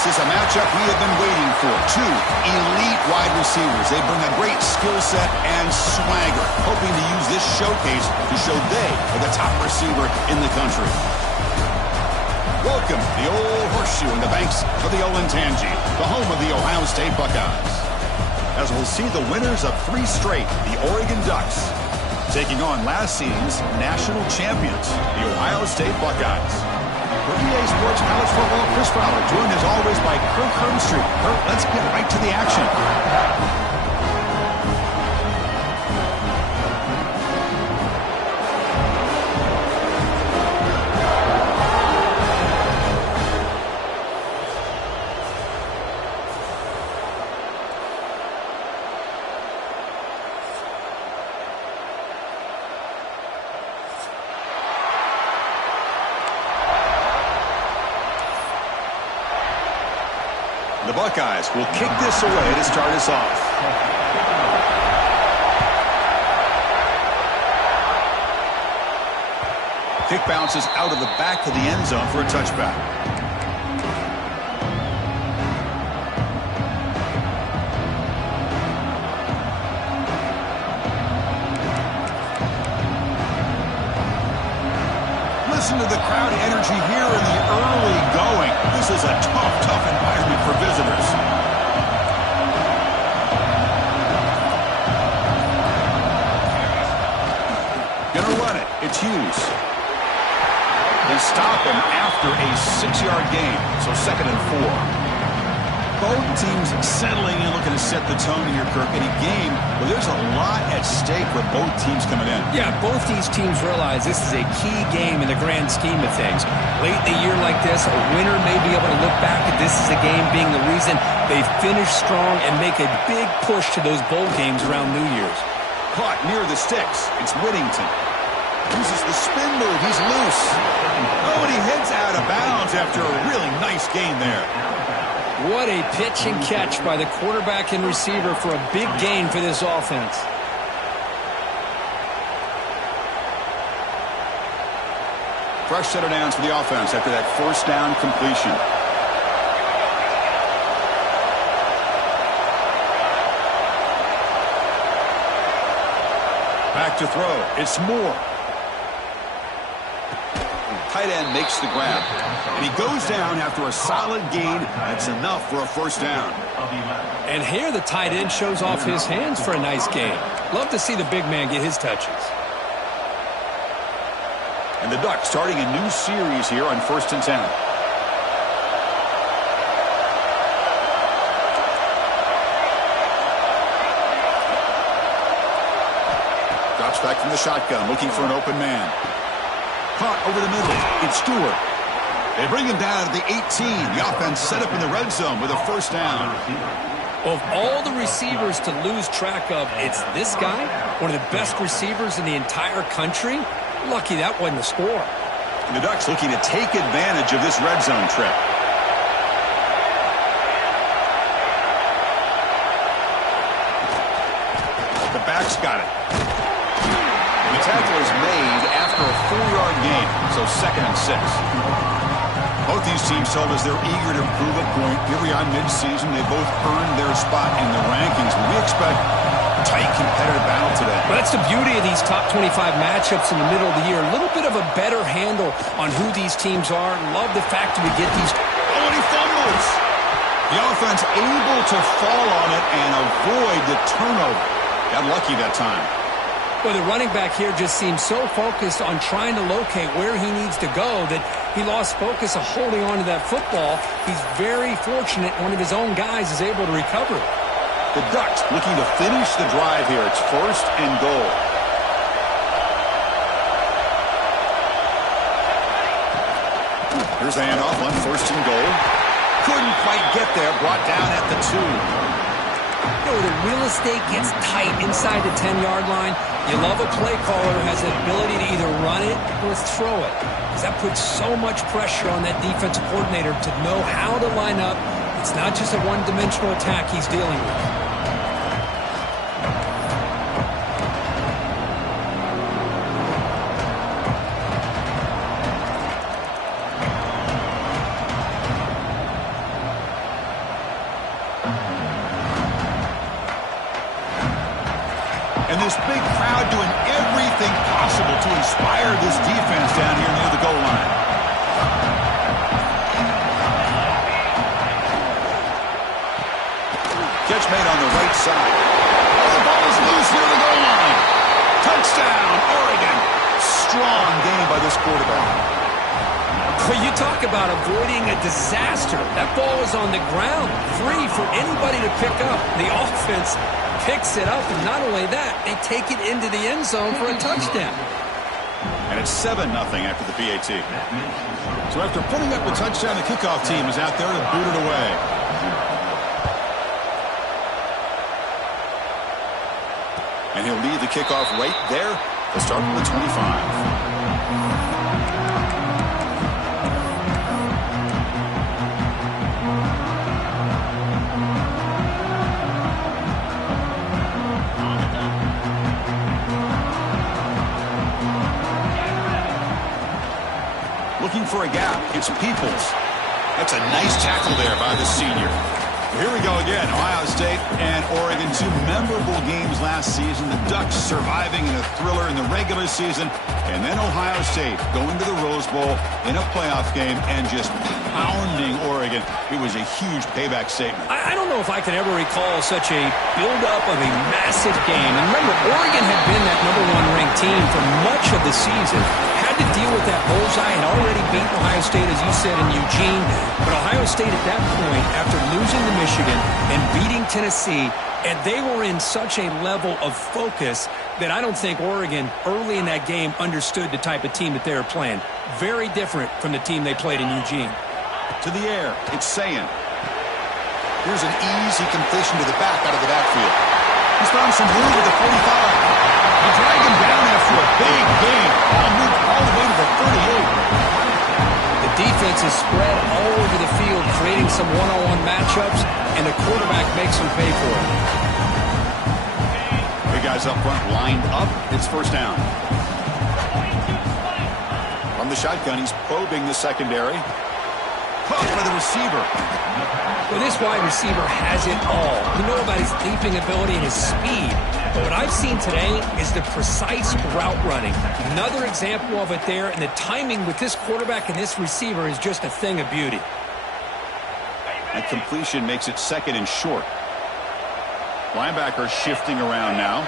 This is a matchup we have been waiting for. Two elite wide receivers. They bring a great skill set and swagger, hoping to use this showcase to show they are the top receiver in the country. Welcome to the Old Horseshoe in the banks of the Olentangy, the home of the Ohio State Buckeyes. As we'll see the winners of 3 straight, the Oregon Ducks, taking on last season's national champions, the Ohio State Buckeyes. For EA Sports College Football, Chris Fowler, joined as always by Kirk Hermstreet. Kirk, let's get right to the action. The Buckeyes will kick this away to start us off. Kick bounces out of the back of the end zone for a touchback. Listen to the crowd energy here in the early going. This is a tough environment for visitors. Gonna run it. It's Hughes. They stop him after a 6-yard gain, so 2nd and 4. Both teams settling in, looking to set the tone here, Kirk, in a game where there's a lot at stake for both teams coming in. Yeah, both these teams realize this is a key game in the grand scheme of things. Late in a year like this, a winner may be able to look back at this as a game being the reason they finish strong and make a big push to those bowl games around New Year's. Caught near the sticks. It's Whittington. Uses the spin move. He's loose. Oh, and he heads out of bounds after a really nice gain there. What a pitch and catch by the quarterback and receiver for a big gain for this offense. Fresh set of downs for the offense after that 1st down completion. Back to throw. It's Moore. Tight end makes the grab. And he goes down after a solid gain. That's enough for a 1st down. And here the tight end shows off his hands for a nice gain. Love to see the big man get his touches. And the Ducks starting a new series here on 1st and 10. Drops back from the shotgun, looking for an open man. Caught over the middle. It's Stewart. They bring him down at the 18. The offense set up in the red zone with a 1st down. Of all the receivers to lose track of, it's this guy, one of the best receivers in the entire country. Lucky that wasn't a score. And the Ducks looking to take advantage of this red zone trip. The back's got it. The tackle is made after a 4-yard gain, so 2nd and 6. Both these teams told us they're eager to prove a point. Here we are mid-season. They both earned their spot in the rankings. But we expect a tight, competitive battle today. Well, that's the beauty of these top 25 matchups in the middle of the year. A little bit of a better handle on who these teams are. Love the fact that we get these. Oh, and he fumbles. The offense able to fall on it and avoid the turnover. Got lucky that time. Well, the running back here just seems so focused on trying to locate where he needs to go that he lost focus of holding on to that football. He's very fortunate one of his own guys is able to recover it. The Ducks looking to finish the drive here. It's 1st and goal. Here's the handoff on 1st and goal. Couldn't quite get there. Brought down at the 2. You know, the real estate gets tight inside the 10-yard line. You love a play caller who has the ability to either run it or throw it, because that puts so much pressure on that defensive coordinator to know how to line up. It's not just a one-dimensional attack he's dealing with. This big crowd doing everything possible to inspire this defense down here near the goal line. Catch made on the right side. Oh, the ball is loose near the goal line. Touchdown, Oregon. Strong game by this quarterback. Well, you talk about avoiding a disaster. That ball is on the ground, free for anybody to pick up. The offense picks it up, and not only that, they take it into the end zone for a touchdown. And it's 7-0 after the PAT. So after putting up a touchdown, the kickoff team is out there to boot it away. And he'll lead the kickoff right there to start from the 25. Looking for a gap. It's Peoples. That's a nice tackle there by the senior. Here we go again. Ohio State and Oregon, two memorable games last season. The Ducks surviving in a thriller in the regular season, and then Ohio State going to the Rose Bowl in a playoff game and just pounding Oregon. It was a huge payback statement. I don't know if I can ever recall such a build-up of a massive game. And remember, Oregon had been that #1 ranked team for much of the season. Had to deal with that bullseye, had already beaten Ohio State, as you said, in Eugene. But Ohio State at that point, after losing to Michigan and beating Tennessee, and they were in such a level of focus that I don't think Oregon early in that game understood the type of team that they were playing. Very different from the team they played in Eugene. To the air, it's Sayin. Here's an easy completion to the back out of the backfield. He's found some room at the 45. They drag him down after a big gain. Ball moved all the way to the 38. The defense is spread all over the field, creating some one-on-one matchups, and the quarterback makes them pay for it. Big guys up front lined up. It's first down. From the shotgun, he's probing the secondary. Caught by the receiver. Well, this wide receiver has it all. You know about his leaping ability and his speed. But what I've seen today is the precise route running. Another example of it there, and the timing with this quarterback and this receiver is just a thing of beauty. That completion makes it second and short. Linebacker shifting around now.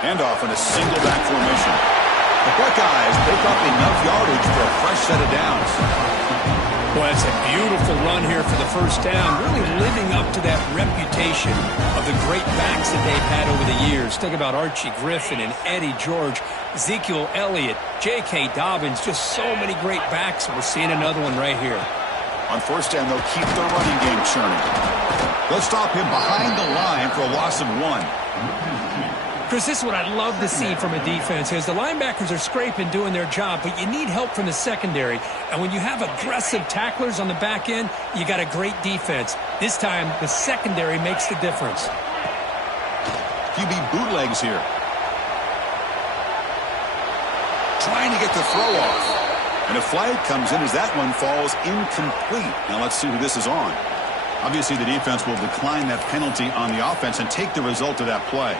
Handoff in a single back formation. The Buckeyes pick up enough yardage for a fresh set of downs. Well, it's a beautiful run here for the first down, really living up to that reputation of the great backs that they've had over the years. Think about Archie Griffin and Eddie George, Ezekiel Elliott, J.K. Dobbins, just so many great backs. We're seeing another one right here. On first down, they'll keep their running game churning. They'll stop him behind the line for a loss of 1. Chris, this is what I'd love to see from a defense is the linebackers are scraping, doing their job, but you need help from the secondary. And when you have aggressive tacklers on the back end, you got a great defense. This time, the secondary makes the difference. QB bootlegs here. Trying to get the throw off. And a flag comes in as that one falls incomplete. Now let's see who this is on. Obviously, the defense will decline that penalty on the offense and take the result of that play.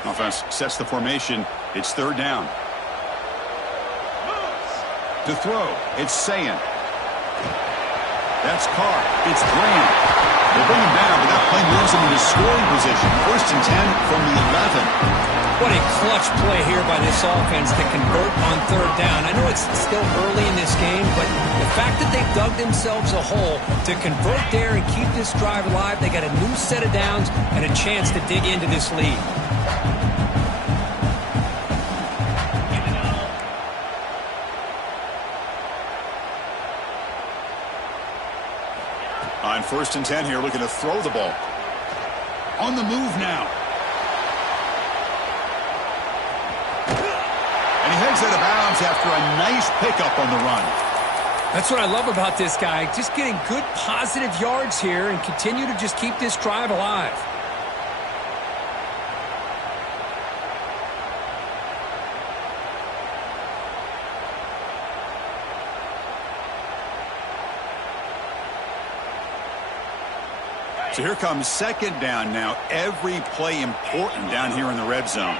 Offense sets the formation. It's third down. To throw, it's Sayin. That's Carr. It's Graham. They bring him down, but that play moves him into scoring position. First and 10 from the 11. What a clutch play here by this offense to convert on third down. I know it's still early in this game, but the fact that they've dug themselves a hole to convert there and keep this drive alive, they got a new set of downs and a chance to dig into this lead. On first and 10 here, looking to throw the ball. On the move now. And he heads out of bounds after a nice pickup on the run. That's what I love about this guy. Just getting good positive yards here and continue to just keep this drive alive. So here comes second down now. Every play important down here in the red zone.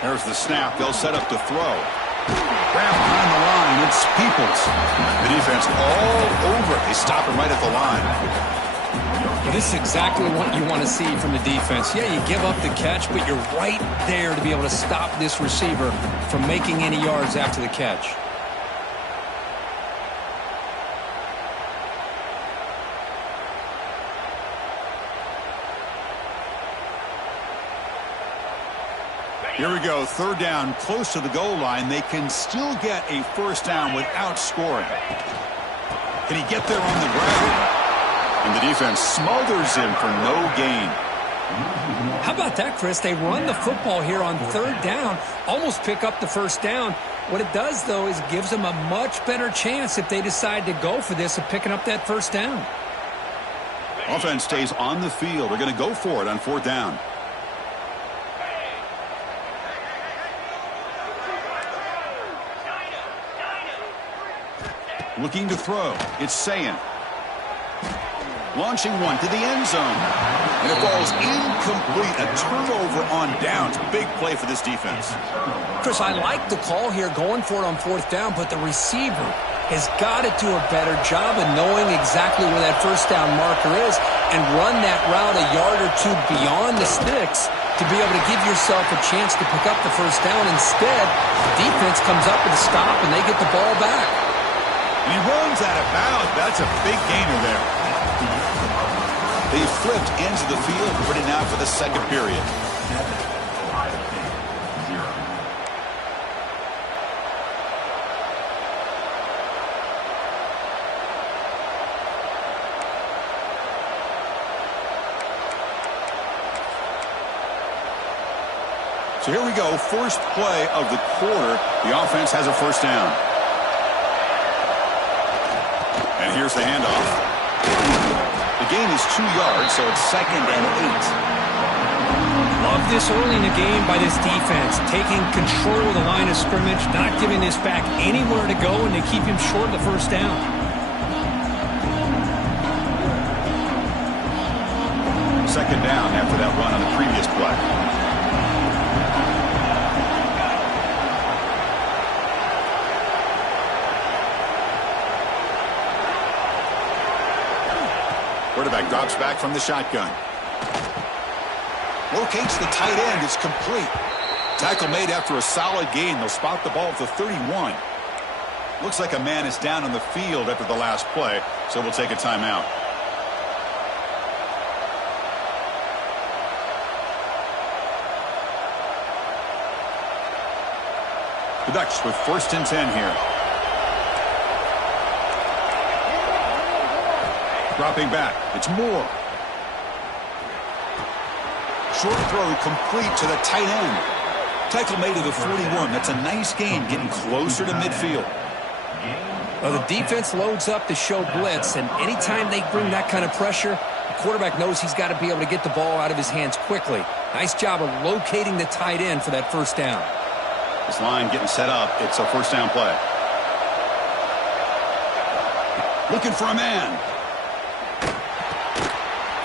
There's the snap. They'll set up to throw. Grab behind the line. It's Peoples. The defense all over it. They stop him right at the line. Well, this is exactly what you want to see from the defense. Yeah, you give up the catch, but you're right there to be able to stop this receiver from making any yards after the catch. Here we go, third down, close to the goal line. They can still get a first down without scoring. Can he get there on the ground? And the defense smothers him for no gain. How about that, Chris? They run the football here on third down, almost pick up the first down. What it does, though, is it gives them a much better chance if they decide to go for this of picking up that first down. Offense stays on the field. They're going to go for it on fourth down. Looking to throw. It's Sayin. Launching one to the end zone. And it falls incomplete. A turnover on downs. Big play for this defense. Chris, I like the call here going for it on fourth down, but the receiver has got to do a better job of knowing exactly where that first down marker is and run that route a yard or two beyond the sticks to be able to give yourself a chance to pick up the first down. Instead, the defense comes up with a stop and they get the ball back. And he runs out of bounds. That's a big gainer there. They flipped into the field, ready now for the second period. So here we go, first play of the quarter. The offense has a first down. And here's the handoff. The gain is 2 yards, so it's 2nd and 8. Love this early in the game by this defense, taking control of the line of scrimmage, not giving this back anywhere to go, and they keep him short of the first down. Second down after that run on the previous play. Quarterback drops back from the shotgun. Locates the tight end. It's complete. Tackle made after a solid gain. They'll spot the ball at the 31. Looks like a man is down on the field after the last play, so we'll take a timeout. The Ducks with 1st and 10 here. Dropping back. It's Moore. Short throw complete to the tight end. Tackle made to the 41. That's a nice gain, getting closer to midfield. Well, the defense loads up to show blitz, and anytime they bring that kind of pressure, the quarterback knows he's got to be able to get the ball out of his hands quickly. Nice job of locating the tight end for that first down. This line getting set up. It's a first down play. Looking for a man.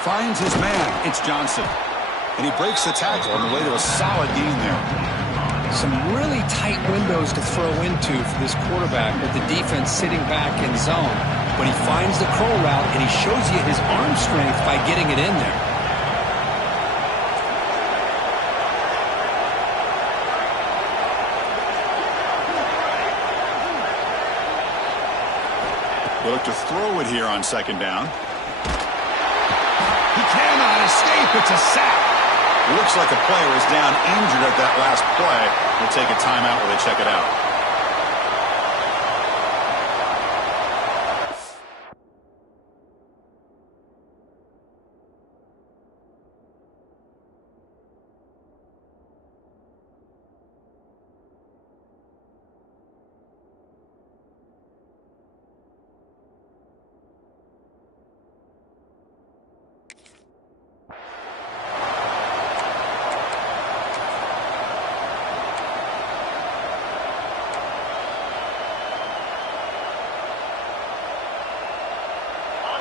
Finds his man. It's Johnson. And he breaks the tackle on the way to a solid gain there. Some really tight windows to throw into for this quarterback with the defense sitting back in zone. But he finds the curl route, and he shows you his arm strength by getting it in there. They look to throw it here on second down. He cannot escape. It's a sack. Looks like a player is down injured at that last play. We'll take a timeout while they check it out.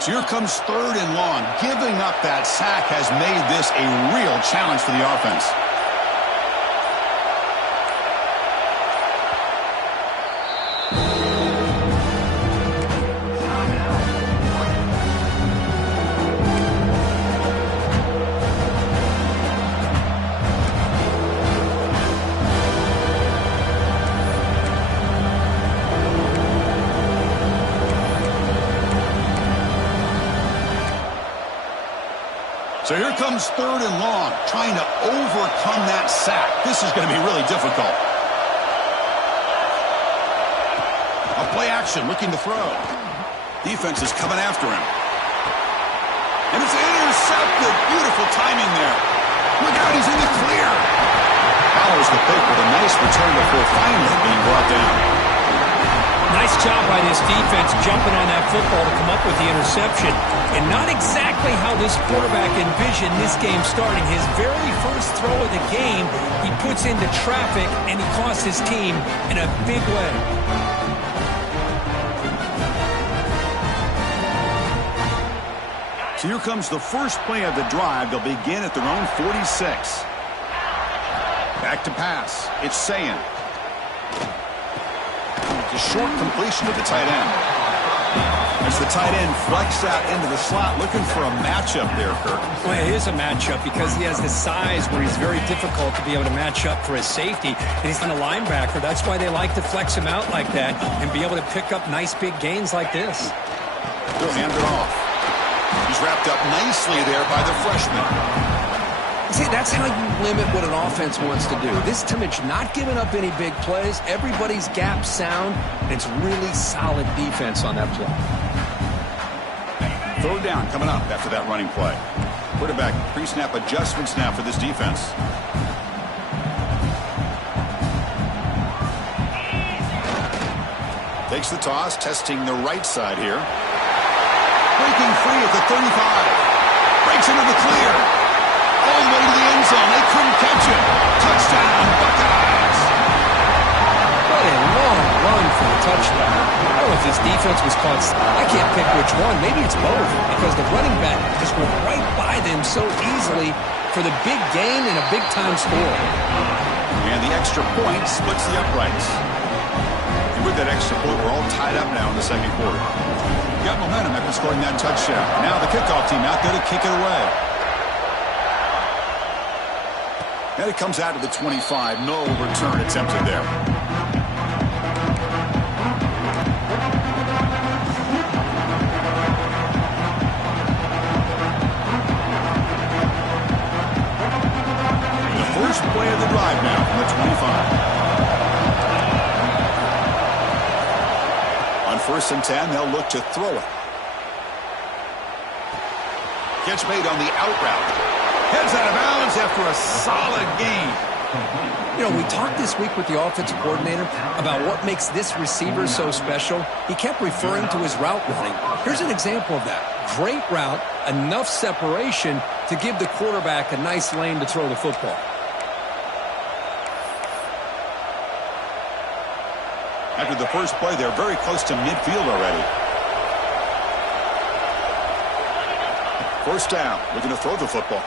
So here comes 3rd and long. Giving up that sack has made this a real challenge for the offense. So here comes 3rd and long, trying to overcome that sack. This is going to be really difficult. A play action, looking to throw. Defense is coming after him. And it's intercepted. Beautiful timing there. Look out, he's in the clear. Follows the pick with a nice return before finally being brought down. Nice job by this defense jumping on that football to come up with the interception. And not exactly how this quarterback envisioned this game starting. His very first throw of the game, he puts into traffic, and he costs his team in a big way. So here comes the first play of the drive. They'll begin at their own 46. Back to pass. It's Sayin. It's a short completion to the tight end. As the tight end flex out into the slot, looking for a matchup there, Kirk. Well, it is a matchup because he has the size where he's very difficult to be able to match up for his safety. And he's on a linebacker. That's why they like to flex him out like that and be able to pick up nice big gains like this. He'll hand it off. He's wrapped up nicely there by the freshman. See, that's how you limit what an offense wants to do. This timage not giving up any big plays. Everybody's gap sound. And it's really solid defense on that play. Third down coming up after that running play. Quarterback pre-snap adjustments now for this defense. Takes the toss, testing the right side here. Breaking free at the 35. Breaks into the clear. All the way to the end zone. They couldn't catch him. Touchdown, Buckeyes. What a long run for the touchdown. I don't know if this defense was caught. I can't pick which one. Maybe it's both because the running back just went right by them so easily for the big gain and a big-time score. And the extra point splits the uprights. And with that extra point, we're all tied up now in the second quarter. Got momentum after scoring that touchdown. Now the kickoff team out there to kick it away. And it comes out to the 25. No return attempted there. The first play of the drive now from the 25. On 1st and 10, they'll look to throw it. Catch made on the out route. Heads out of bounds after a solid gain. You know, we talked this week with the offensive coordinator about what makes this receiver so special. He kept referring to his route running. Here's an example of that. Great route, enough separation to give the quarterback a nice lane to throw the football. After the first play, they're very close to midfield already. First down, looking to throw the football.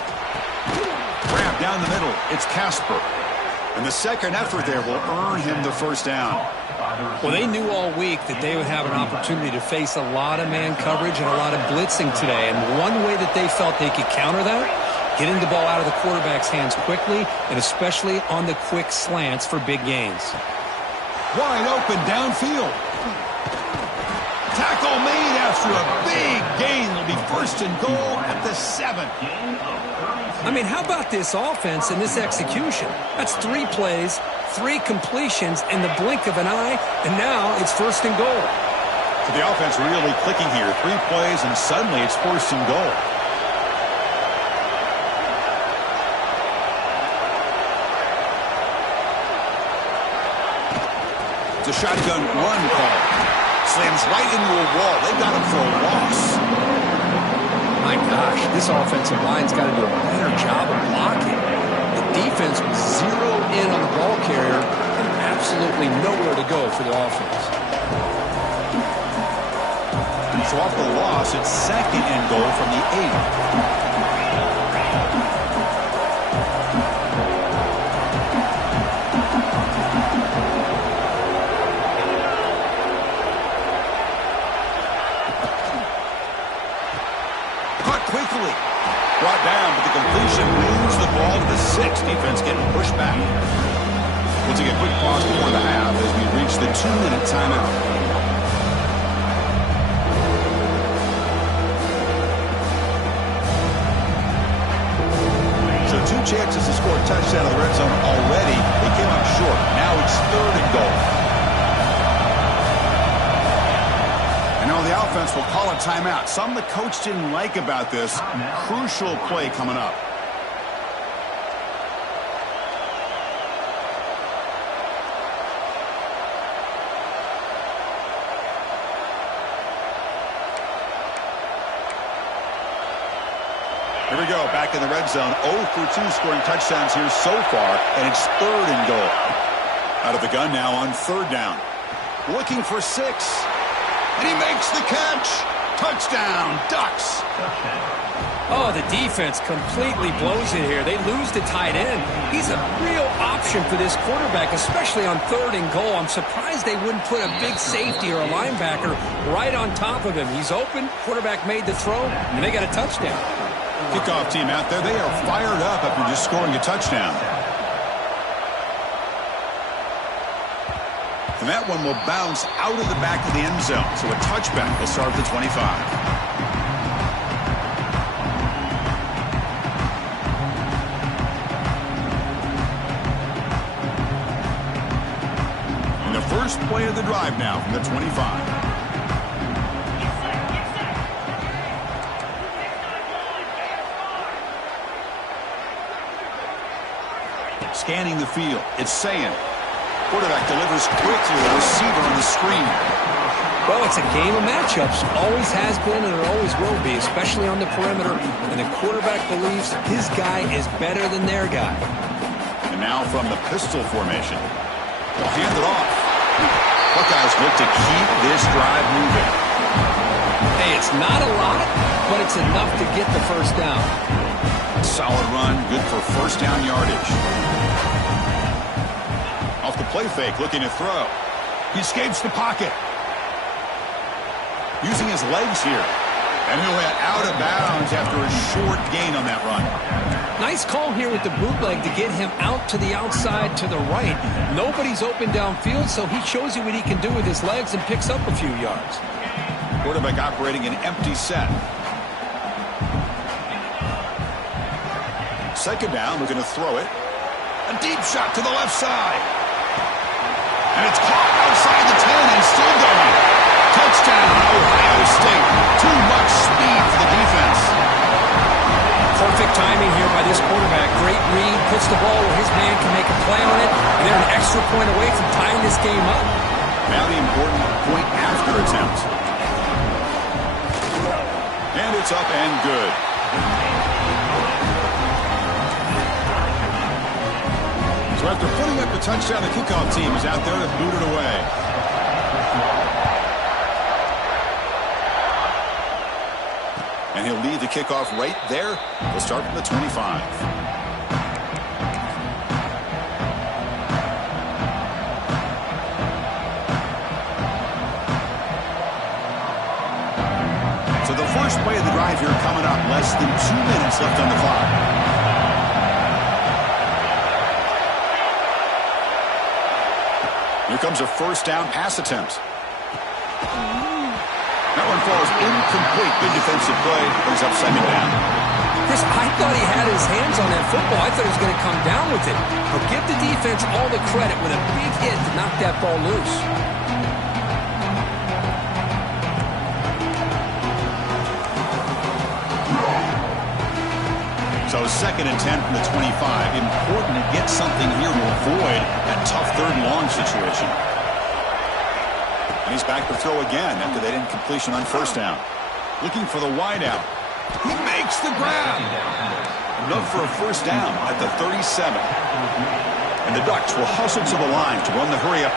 Grab down the middle. It's Casper. And the second effort there will earn him the first down. Well, they knew all week that they would have an opportunity to face a lot of man coverage and a lot of blitzing today. And one way that they felt they could counter that, getting the ball out of the quarterback's hands quickly, and especially on the quick slants for big gains. Wide open downfield. Tackle made after a big gain. It'll be 1st and goal at the 7. I mean, how about this offense and this execution? That's 3 plays, 3 completions in the blink of an eye, and now it's 1st and goal. So the offense really clicking here. 3 plays, and suddenly it's 1st and goal. It's a shotgun run call. Slams right into a wall. They got him for a loss. My gosh, this offensive line's got to do a better job of blocking. The defense was zeroed in on the ball carrier and absolutely nowhere to go for the offense. So off the loss, it's 2nd and goal from the 8. Quickly brought down, but the completion moves the ball to the 6. Defense getting pushed back. We'll take a quick pause before the half as we reach the 2-minute timeout. So 2 chances to score a touchdown in the red zone already. They came up short. Now it's 3rd and goal. The offense will call a timeout. Something the coach didn't like about this. Crucial play coming up. Here we go, back in the red zone. 0 for 2 scoring touchdowns here so far, and it's 3rd and goal. Out of the gun now on 3rd down. Looking for 6. And he makes the catch. Touchdown, Ducks. Oh, the defense completely blows it here. They lose the tight end. He's a real option for this quarterback, especially on 3rd and goal. I'm surprised they wouldn't put a big safety or a linebacker right on top of him. He's open. Quarterback made the throw, and they got a touchdown. Kickoff team out there. They are fired up after just scoring a touchdown. And that one will bounce out of the back of the end zone. So a touchback will start at the 25. And the first play of the drive now from the 25. Scanning the field. It's saying. Quarterback delivers quickly. The receiver on the screen. Well, it's a game of matchups. Always has been and it always will be, especially on the perimeter. And the quarterback believes his guy is better than their guy. And now from the pistol formation. They'll hand it off. Buckeyes look to keep this drive moving. Hey, it's not a lot, but it's enough to get the first down. Solid run, good for first down yardage. Off the play fake, looking to throw. He escapes the pocket. Using his legs here. And he'll head out of bounds after a short gain on that run. Nice call here with the bootleg to get him out to the outside to the right. Nobody's open downfield, so he shows you what he can do with his legs and picks up a few yards. Quarterback operating an empty set. Second down, looking to throw it. A deep shot to the left side. And it's caught outside the 10 and still going. Touchdown, Ohio State. Too much speed for the defense. Perfect timing here by this quarterback. Great read, puts the ball where his man can make a play on it, and they're an extra point away from tying this game up. Now the important point after attempt. And it's up and good. So after putting up the touchdown, the kickoff team is out there to boot it away. And he'll lead the kickoff right there. We'll start from the 25. So the first play of the drive here coming up. Less than 2 minutes left on the clock. Here comes a first down pass attempt. That one falls incomplete. Good defensive play. Brings up second down. Chris, I thought he had his hands on that football. I thought he was going to come down with it. But give the defense all the credit with a big hit to knock that ball loose. So 2nd and 10 from the 25. Important to get something here to avoid that tough 3rd and long situation. And he's back to throw again after that incompletion on first down. Looking for the wideout. He makes the grab. Enough for a first down at the 37. And the Ducks will hustle to the line to run the hurry-up